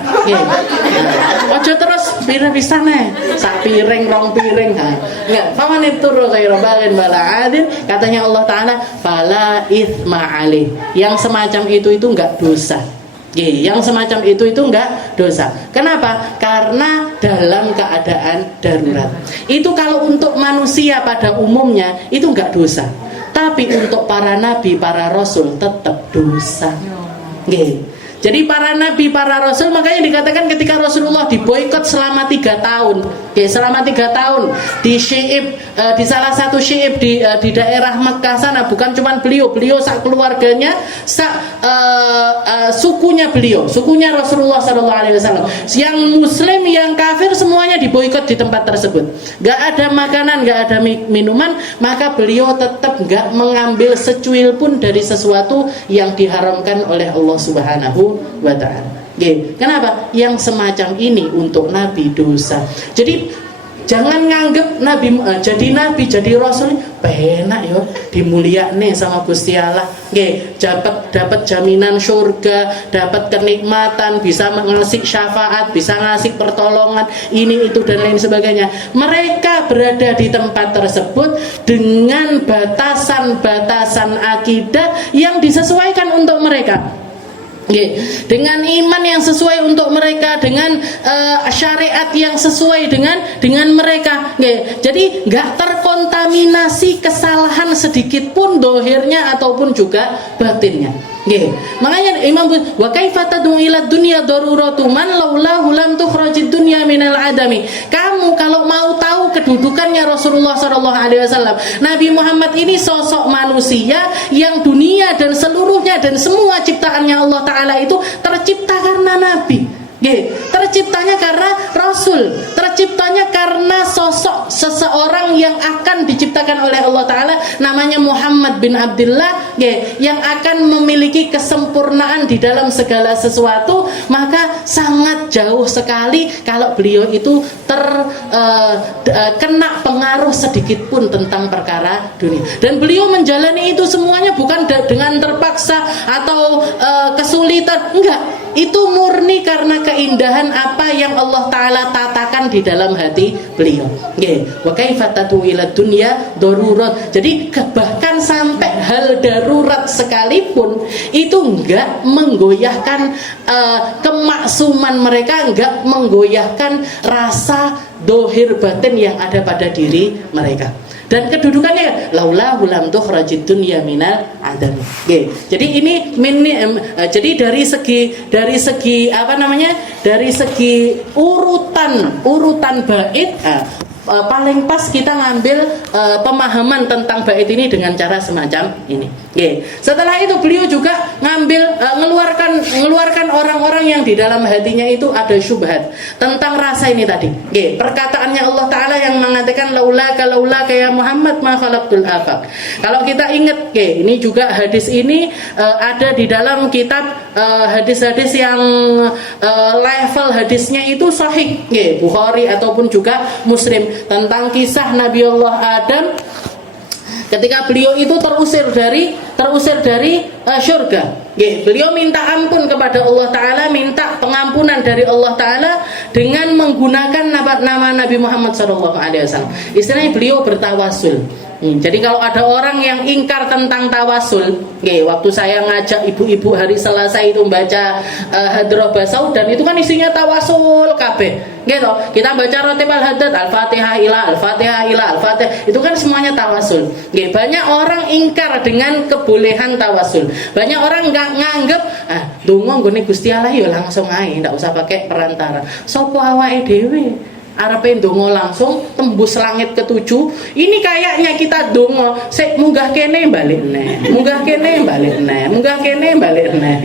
Ojo terus piring-pisan sak piring 2 piring. Enggak, famanittur ghaira baghin wala 'adin, katanya Allah Ta'ala, fala itsma alaih. Yang semacam itu enggak dosa. Yang semacam itu enggak dosa. Kenapa? Karena dalam keadaan darurat. Itu kalau untuk manusia pada umumnya itu enggak dosa. Tapi untuk para nabi, para rasul tetap dosa. Jadi para nabi, para rasul, makanya dikatakan ketika Rasulullah diboikot selama 3 tahun, selama 3 tahun di Syi'ib, di salah satu Syi'ib di daerah Mekah sana, bukan cuma beliau sak keluarganya, sukunya beliau, sukunya Rasulullah SAW, yang muslim, yang kafir, semuanya diboikot di tempat tersebut. Gak ada makanan, gak ada minuman, maka beliau tetap gak mengambil secuil pun dari sesuatu yang diharamkan oleh Allah Subhanahu wa ta'ala. Kenapa? Yang semacam ini untuk nabi dosa. Jadi jangan nganggep nabi jadi rasul penak yo, dimulyakne sama Gusti Allah. Dapat jaminan surga, dapat kenikmatan, bisa ngasih syafaat, bisa ngasih pertolongan, ini itu dan lain sebagainya. Mereka berada di tempat tersebut dengan batasan-batasan akidah yang disesuaikan untuk mereka. Dengan iman yang sesuai untuk mereka, dengan syariat yang sesuai dengan mereka. Jadi nggak terkontaminasi kesalahan sedikit pun dohirnya ataupun juga batinnya. Makanya Imam wa kaifa tad'u ila dunya daruratu man laulahu lam tukhrajid dunya minal adami. Kamu kalau mau tahu kedudukannya Rasulullah sallallahu alaihi wasallam, Nabi Muhammad ini sosok manusia yang dunia dan seluruhnya dan semua ciptaannya Allah taala itu tercipta karena nabi. Terciptanya karena Rasul, terciptanya karena sosok seseorang yang akan diciptakan oleh Allah Ta'ala, namanya Muhammad bin Abdullah, yang akan memiliki kesempurnaan di dalam segala sesuatu. Maka sangat jauh sekali kalau beliau itu terkena pengaruh sedikit pun tentang perkara dunia. Dan beliau menjalani itu semuanya bukan dengan terpaksa atau kesulitan, enggak. Itu murni karena keindahan apa yang Allah Ta'ala tatakan di dalam hati beliau. Wa kaifa tatu ila dunya darurat. Jadi bahkan sampai hal darurat sekalipun itu enggak menggoyahkan kemaksuman mereka, enggak menggoyahkan rasa dohir batin yang ada pada diri mereka. Dan kedudukannya laulahu lam tukhrajid dunya minal adam. Jadi ini jadi dari segi apa namanya? Dari segi urutan bait, paling pas kita ngambil pemahaman tentang bait ini dengan cara semacam ini. Setelah itu beliau juga ngeluarkan orang-orang yang di dalam hatinya itu ada syubhat tentang rasa ini tadi. Perkataannya Allah Ta'ala yang mengatakan laula ya Muhammad ma khalaqtul afaq. Kalau kita ingat, ini juga hadis ini ada di dalam kitab hadis-hadis yang level hadisnya itu sahih, Bukhari ataupun juga Muslim, tentang kisah Nabi Allah Adam ketika beliau itu terusir dari syurga. Beliau minta ampun kepada Allah Ta'ala, minta pengampunan dari Allah Ta'ala dengan menggunakan nama Nabi Muhammad SAW. Istilahnya beliau bertawasul. Jadi kalau ada orang yang ingkar tentang tawasul, waktu saya ngajak ibu-ibu hari Selasa itu membaca Hadroh Basaud, dan itu kan isinya tawasul kabeh, gitu. Kita baca Ratib Al-Haddad, Al-Fatihah ila Al-Fatihah ila Al-Fatihah, itu kan semuanya tawasul. Banyak orang ingkar dengan kebolehan tawasul. Banyak orang nggak nganggep donga nggone Gusti Allah ya langsung ae, ndak usah pakai perantara. Sopo awake dhewe arepe ndonga langsung tembus langit ketujuh. Ini kayaknya kita ndonga sik munggah kene balik neh, munggah kene balik neh, munggah kene balik neh.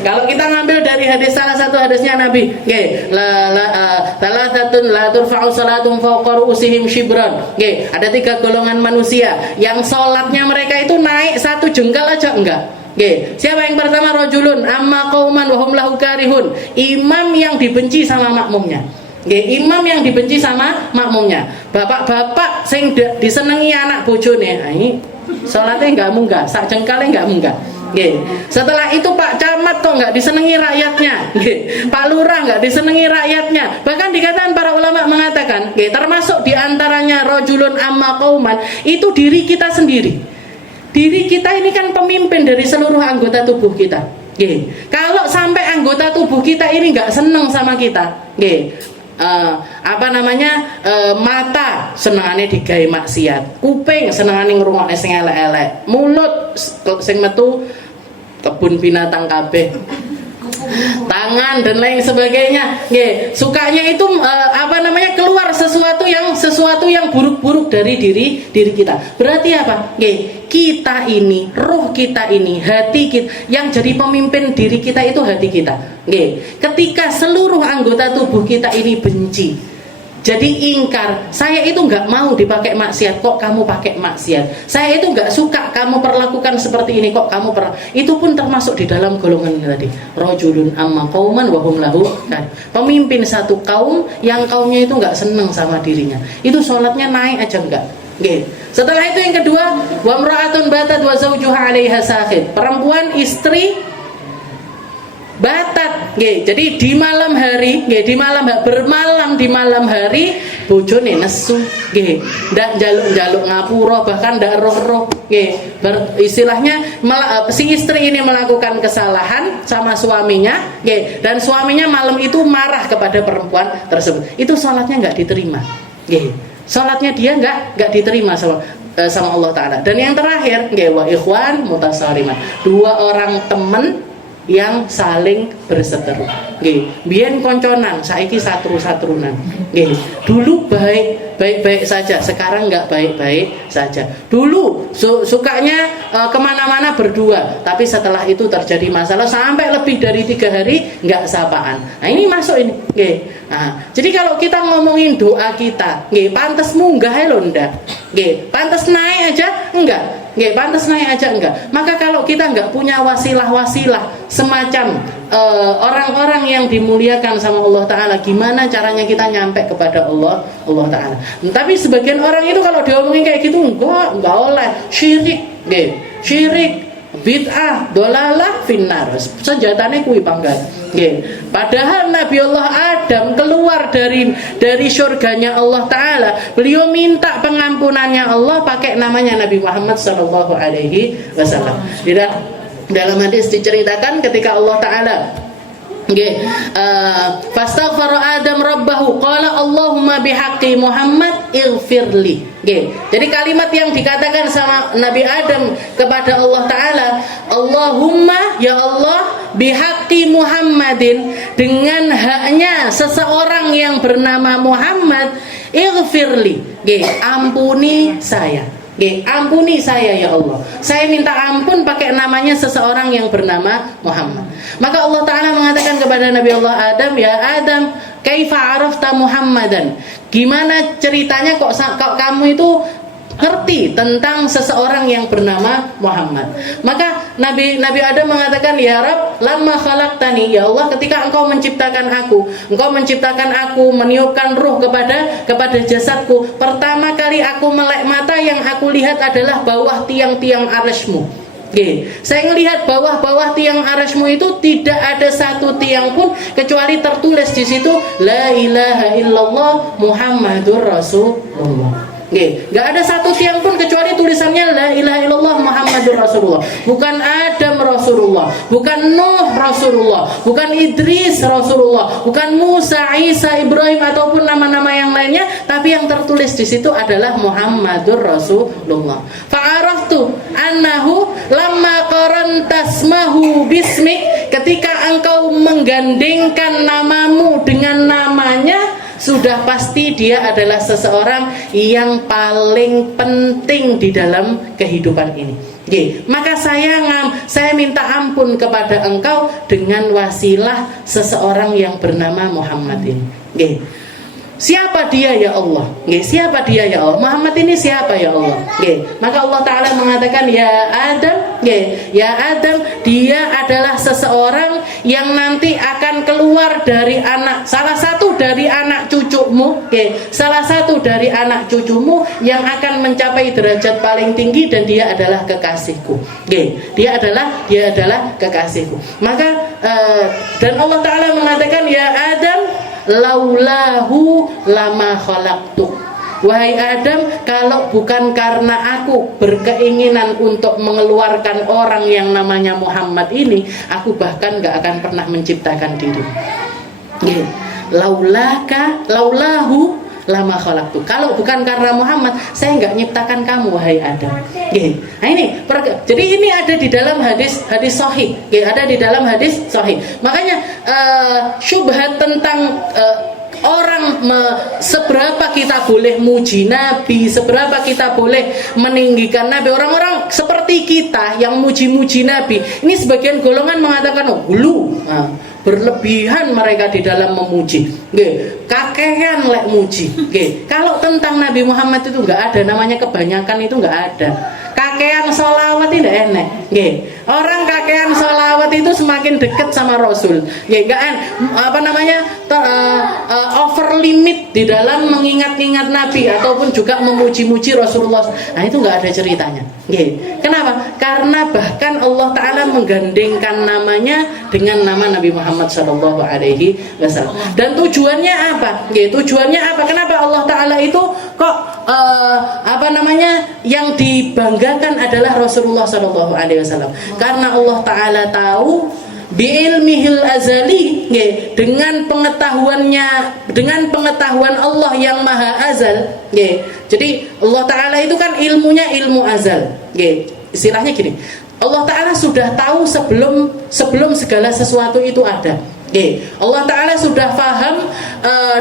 Kalau kita ngambil dari hadis, salah satu hadisnya Nabi, salasatun la turfa'u salatum fawqa ru'usihim shibran. Ada 3 golongan manusia yang salatnya mereka itu naik 1 jengkal aja enggak. Siapa yang pertama? Rajulun amma qauman wa hum lahu karihun. Imam yang dibenci sama makmumnya. Imam yang dibenci sama makmumnya. Bapak-bapak sing disenengi anak bojone, ini salatnya enggak munggah, sak jengkale enggak munggah. Setelah itu Pak Camat kok enggak disenengi rakyatnya, Pak Lurah enggak disenengi rakyatnya. Bahkan dikatakan para ulama mengatakan, termasuk diantaranya rajulun amma qauman, itu diri kita sendiri. Diri kita ini kan pemimpin dari seluruh anggota tubuh kita. Kalau sampai anggota tubuh kita ini enggak seneng sama kita, mata senengane digawe maksiat, kuping senengane ngrungokne sing elek-elek, mulut sing metu kebun binatang kabeh, tangan dan lain sebagainya, sukanya itu keluar sesuatu yang buruk-buruk dari diri kita. Berarti apa? Kita ini, roh kita ini, hati kita, yang jadi pemimpin diri kita itu hati kita. Ketika seluruh anggota tubuh kita ini benci, jadi ingkar, saya itu nggak mau dipakai maksiat, kok kamu pakai maksiat. Saya itu nggak suka kamu perlakukan seperti ini, kok kamu itu pun termasuk di dalam golongan ini tadi. Rajulun amma qauman wa hum lahu kan. Pemimpin satu kaum yang kaumnya itu nggak seneng sama dirinya. Itu sholatnya naik aja enggak. Setelah itu yang kedua, wa mra'atun batat wa zawjuha 'alaiha sakhid. Perempuan istri batat, jadi di malam hari, bermalam di malam hari, bojone nesu, ndak jaluk ngapura, bahkan ndak roh-roh, istilahnya si istri ini melakukan kesalahan sama suaminya, dan suaminya malam itu marah kepada perempuan tersebut. Itu sholatnya nggak diterima, sholatnya dia nggak diterima. sama Allah Ta'ala. Dan yang terakhir, wa ikhwan mutasariman, 2 orang teman yang saling berseteru. Biyen konconan, saiki satru-satrunan. Dulu baik-baik saja, sekarang nggak baik-baik saja. Dulu sukanya kemana-mana berdua, tapi setelah itu terjadi masalah sampai lebih dari 3 hari nggak sapaan. Nah ini masuk ini. Nah, jadi kalau kita ngomongin doa kita, pantas munggah lho ndak? Pantas naik aja enggak? Pantas naik aja enggak. Maka kalau kita enggak punya wasilah-wasilah semacam orang-orang yang dimuliakan sama Allah Ta'ala, gimana caranya kita nyampe kepada Allah Ta'ala? Tapi sebagian orang itu kalau diomongin kayak gitu, enggak oleh, syirik, syirik, bid'ah, dolalah, finnar, senjatanya kui pangkat. Padahal Nabi Allah Adam keluar dari surganya Allah Ta'ala, beliau minta pengampunannya Allah pakai namanya Nabi Muhammad Sallallahu Alaihi Wasallam. Dalam hadis diceritakan ketika Allah Ta'ala fastaghfara Adam rabbahu qala Allahumma bihaqqi Muhammad ighfirli. Jadi kalimat yang dikatakan sama Nabi Adam kepada Allah Ta'ala, Allahumma, ya Allah, bihaqqi Muhammadin, dengan haknya seseorang yang bernama Muhammad, ighfirli, ampuni saya. Ampuni saya ya Allah. Saya minta ampun pakai namanya seseorang yang bernama Muhammad. Maka Allah Ta'ala mengatakan kepada Nabi Allah Adam, ya Adam, kaifa arafta Muhammadan? Gimana ceritanya kok kamu itu ngerti tentang seseorang yang bernama Muhammad? Maka Nabi Adam mengatakan, ya Rabb, lamma khalaqtani, ya Allah, ketika engkau menciptakan aku, meniupkan ruh kepada jasadku, pertama kali aku melek mata, yang aku lihat adalah bawah tiang-tiang arsy-Mu. Saya melihat bawah tiang arsy-Mu itu tidak ada satu tiang pun kecuali tertulis di situ la ilaha illallah Muhammadur Rasulullah. Gak ada satu tiang pun kecuali tulisannya la ilaha illallah Muhammadur Rasulullah. Bukan Adam Rasulullah, bukan Nuh Rasulullah, bukan Idris Rasulullah, bukan Musa, Isa, Ibrahim ataupun nama-nama yang lainnya, tapi yang tertulis di situ adalah Muhammadur Rasulullah. Fa'araftu annahu lamma qarantasmahu bismi, ketika engkau menggandengkan namamu dengan namanya, sudah pasti dia adalah seseorang yang paling penting di dalam kehidupan ini. Maka saya minta ampun kepada engkau dengan wasilah seseorang yang bernama Muhammad ini. Siapa dia ya Allah? Siapa dia ya Allah? Muhammad ini siapa ya Allah? Maka Allah Ta'ala mengatakan, ya Adam, dia adalah seseorang yang nanti akan keluar dari salah satu dari anak cucumu, yang akan mencapai derajat paling tinggi, dan dia adalah kekasihku. Dia adalah kekasihku. Maka dan Allah Ta'ala mengatakan, ya Adam, laulahu lama khalaqtuk. Wahai Adam, kalau bukan karena aku berkeinginan untuk mengeluarkan orang yang namanya Muhammad ini, aku bahkan gak akan pernah menciptakan diri. Laulahu lama khalaqtu. Kalau bukan karena Muhammad, saya nggak nyiptakan kamu, wahai Adam. Nah ini, jadi ini ada di dalam hadis sahih. Ada di dalam hadis sahih. Makanya syubhat tentang seberapa kita boleh muji Nabi, seberapa kita boleh meninggikan Nabi. Orang-orang seperti kita yang muji-muji Nabi, ini sebagian golongan mengatakan hulu. Berlebihan mereka di dalam memuji, kakean lek muji. Kalau tentang Nabi Muhammad itu nggak ada, namanya kebanyakan itu nggak ada. Kakean sholawat tidak enak. Orang kakean sholawat itu semakin dekat sama Rasul. Over limit di dalam mengingat-ingat Nabi ataupun juga memuji-muji Rasulullah. Nah itu nggak ada ceritanya. Kenapa? Karena bahkan Allah Ta'ala menggandengkan namanya dengan nama Nabi Muhammad Sallallahu Alaihi Wasallam. Dan tujuannya apa? Tujuannya apa? Kenapa Allah Ta'ala itu kok yang dibanggakan adalah Rasulullah Sallallahu Alaihi Wasallam? Karena Allah Ta'ala tahu bi'ilmihil azali, nggih, dengan pengetahuan Allah yang maha azal, nggih. Jadi Allah Ta'ala itu kan ilmunya ilmu azal, nggih. Istilahnya gini, Allah Ta'ala sudah tahu sebelum segala sesuatu itu ada. Allah Ta'ala sudah paham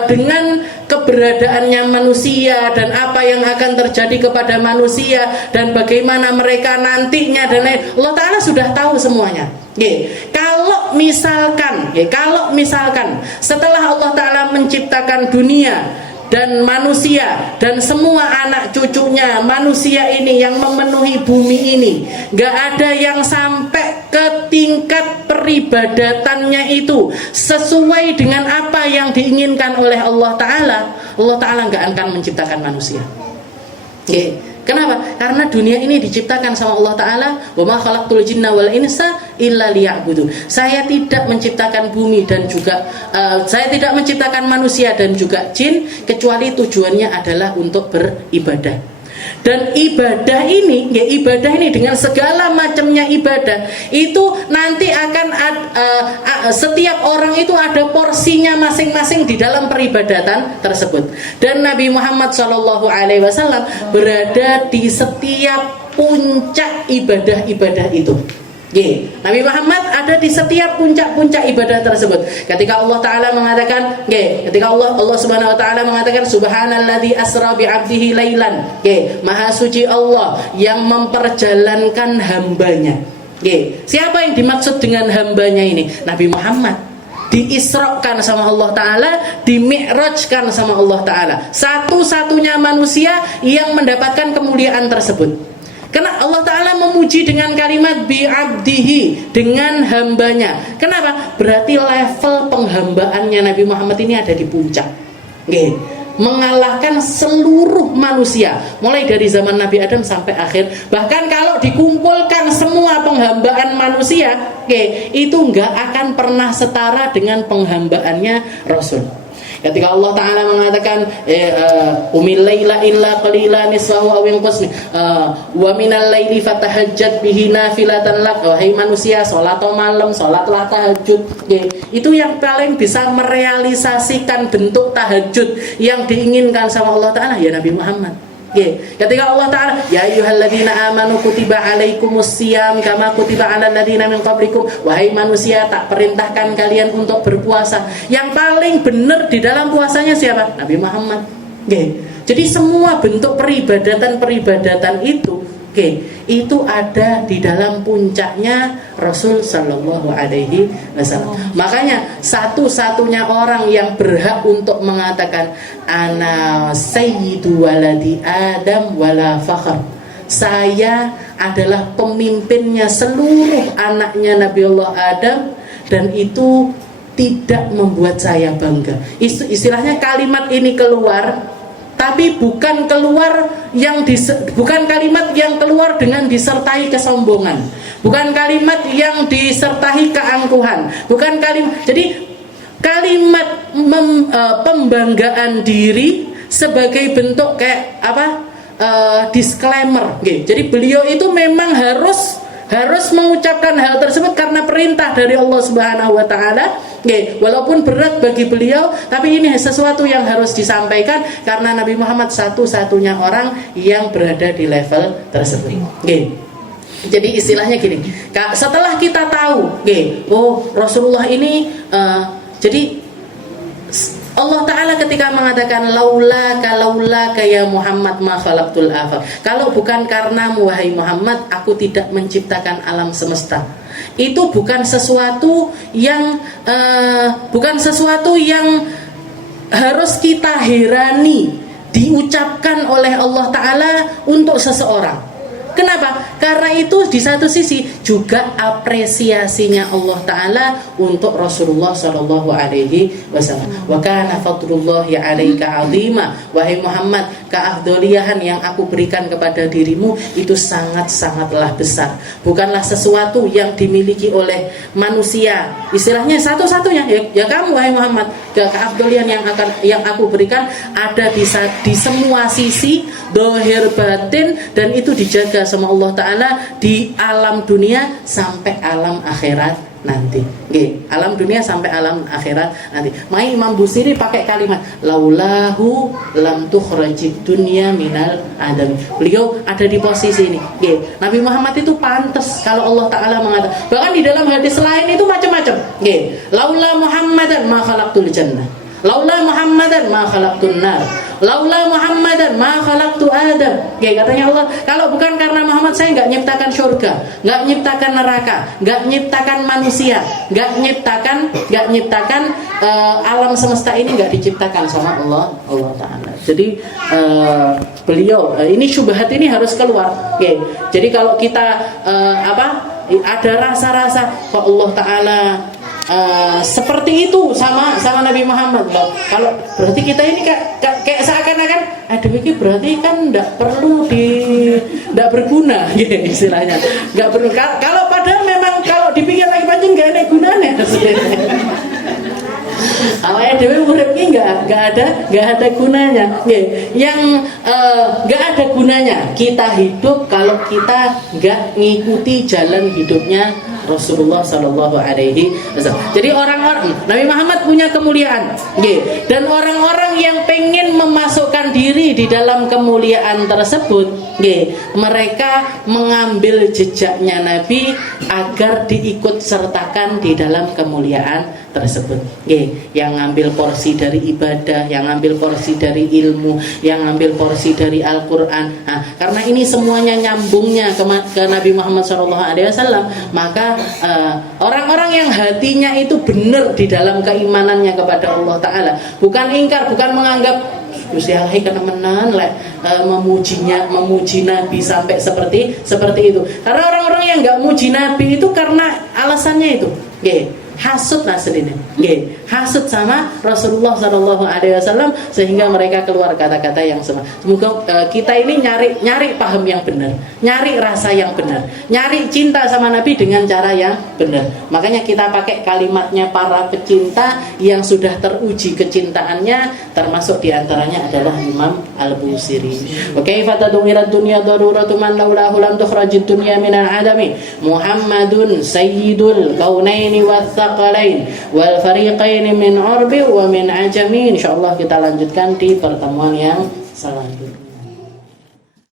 dengan keberadaannya manusia dan apa yang akan terjadi kepada manusia dan bagaimana mereka nantinya dan lain. Allah Ta'ala sudah tahu semuanya. Kalau misalkan setelah Allah Ta'ala menciptakan dunia dan manusia dan semua anak cucunya manusia ini yang memenuhi bumi ini, gak ada yang sampai ke tingkat peribadatannya itu sesuai dengan apa yang diinginkan oleh Allah Ta'ala gak akan menciptakan manusia. Kenapa? Karena dunia ini diciptakan sama Allah Ta'ala, wa ma khalaqtul jinna wal insa illa liya'budu. Saya tidak menciptakan bumi dan juga saya tidak menciptakan manusia dan juga jin kecuali tujuannya adalah untuk beribadah. Dan ibadah ini dengan segala macamnya ibadah itu nanti akan setiap orang itu ada porsinya masing-masing di dalam peribadatan tersebut. Dan Nabi Muhammad SAW berada di setiap puncak ibadah-ibadah itu. Nabi Muhammad ada di setiap puncak-puncak ibadah tersebut. Ketika Allah Ta'ala mengatakan, ketika Allah Subhanahu Wa Ta'ala mengatakan, Subhanalladzi asra bi'abdihi lailan, Maha suci Allah yang memperjalankan hambanya. Siapa yang dimaksud dengan hambanya ini? Nabi Muhammad. Diisrokan sama Allah Ta'ala, dimi'rajkan sama Allah Ta'ala. Satu-satunya manusia yang mendapatkan kemuliaan tersebut. Karena Allah Ta'ala memuji dengan kalimat bi'abdihi, dengan hambanya. Kenapa? Berarti level penghambaannya Nabi Muhammad ini ada di puncak, mengalahkan seluruh manusia mulai dari zaman Nabi Adam sampai akhir. Bahkan kalau dikumpulkan semua penghambaan manusia, itu enggak akan pernah setara dengan penghambaannya Rasul. Ketika Allah Ta'ala mengatakan umil laila illa qalila nisfahu aw inqus wa minal laili fatahajjat bihi nafilatan lak. Wahai manusia, salat malam, salatlah tahajud. Itu yang paling bisa merealisasikan bentuk tahajud yang diinginkan sama Allah Ta'ala, ya Nabi Muhammad. Ketika Allah Ta'ala, ya ayyuhalladzina amanu kutiba alaikumusiyam kama kutiba alal ladzina min qablikum. Wahai manusia, tak perintahkan kalian untuk berpuasa. Yang paling benar di dalam puasanya siapa? Nabi Muhammad. Jadi semua bentuk peribadatan itu itu ada di dalam puncaknya Rasul Sallallahu Alaihi Wasallam. Makanya satu-satunya orang yang berhak untuk mengatakan ana sayyidu waladi Adam wala fakhr, saya adalah pemimpinnya seluruh anaknya Nabi Allah Adam, dan itu tidak membuat saya bangga. Istilahnya kalimat ini keluar, tapi bukan kalimat yang keluar dengan disertai kesombongan, bukan kalimat yang disertai keangkuhan, bukan kalimat. Jadi kalimat pembanggaan diri sebagai bentuk kayak disclaimer. Jadi beliau itu memang harus mengucapkan hal tersebut karena perintah dari Allah Subhanahu Wa Ta'ala. Walaupun berat bagi beliau, tapi ini sesuatu yang harus disampaikan karena Nabi Muhammad satu-satunya orang yang berada di level tersebut. Jadi istilahnya gini, setelah kita tahu, oh Rasulullah ini, jadi Allah Ta'ala ketika mengatakan laulaka ya Muhammad ma khalaqtul afaq, kalau bukan karenamu wahai Muhammad aku tidak menciptakan alam semesta. Itu bukan sesuatu yang harus kita herani diucapkan oleh Allah Ta'ala untuk seseorang. Kenapa? Karena itu di satu sisi juga apresiasinya Allah Ta'ala untuk Rasulullah Sallallahu Alaihi Wasallam. Wa kana fadlullahi 'alaika 'azima. Wahai Muhammad, keafdoliahan yang aku berikan kepada dirimu itu sangat-sangatlah besar. Bukanlah sesuatu yang dimiliki oleh manusia. Istilahnya satu-satunya ya kamu wahai Muhammad. Keafdolian yang aku berikan ada di semua sisi, zahir batin, dan itu dijaga sama Allah Ta'ala di alam dunia sampai alam akhirat nanti. Nggih, alam dunia sampai alam akhirat nanti. Mai Imam Busiri pakai kalimat laulahu lam tukhrajid dunya minal adam. Beliau ada di posisi ini. Nggih, Nabi Muhammad itu pantas kalau Allah taala mengatakan. Bahkan di dalam hadis lain itu macam-macam. Nggih, laula Muhammadan ma khalaqtul jannah. Laula Muhammadan ma khalaqtun nar. Laula Muhammadan ma khalaqtu Adam. Oke, katanya Allah, kalau bukan karena Muhammad saya nggak nyiptakan surga, nggak nyiptakan neraka, nggak nyiptakan manusia, nggak nyiptakan alam semesta ini nggak diciptakan sama Allah Taala. Jadi beliau ini syubhat ini harus keluar. Oke, jadi kalau kita ada rasa-rasa kok Allah Taala seperti itu sama Nabi Muhammad. Kalau berarti kita ini kayak seakan-akan aduh ini berarti kan tidak berguna gitu istilahnya. Enggak perlu. Kalau padahal memang kalau dipikir lagi panjang enggak ada gunanya. Awalnya dewe urip iki enggak ada gunanya. Yang enggak ada gunanya kita hidup kalau kita enggak ngikuti jalan hidupnya Rasulullah Sallallahu Alaihi Wasallam. Jadi orang-orang Nabi Muhammad punya kemuliaan, dan orang-orang yang pengen memasukkan diri di dalam kemuliaan tersebut, mereka mengambil jejaknya Nabi agar diikut sertakan di dalam kemuliaan tersebut. Yang ngambil porsi dari ibadah, yang ngambil porsi dari ilmu, yang ngambil porsi dari Al-Quran. Nah, karena ini semuanya nyambungnya ke Nabi Muhammad SAW, maka orang-orang yang hatinya itu benar di dalam keimanannya kepada Allah Ta'ala, bukan ingkar, bukan menganggap Gusti Allah kenemenan memuji Nabi sampai seperti itu. Karena orang-orang yang nggak muji Nabi itu karena alasannya itu, hasud nasrine, hasud sama Rasulullah SAW, sehingga mereka keluar kata-kata yang sama. Semoga kita ini nyari paham yang benar, nyari rasa yang benar, nyari cinta sama Nabi dengan cara yang benar. Makanya kita pakai kalimatnya para pecinta yang sudah teruji kecintaannya, termasuk diantaranya adalah Imam Al-Busiri. Oke, fatadungirat dunya daruratu man laulahu lam tukhrajid dunya minal adami. Muhammadun sayyidul kaunaini wathaqalain wal fariqain min urbi wa min ajami. Insyaallah kita lanjutkan di pertemuan yang selanjutnya.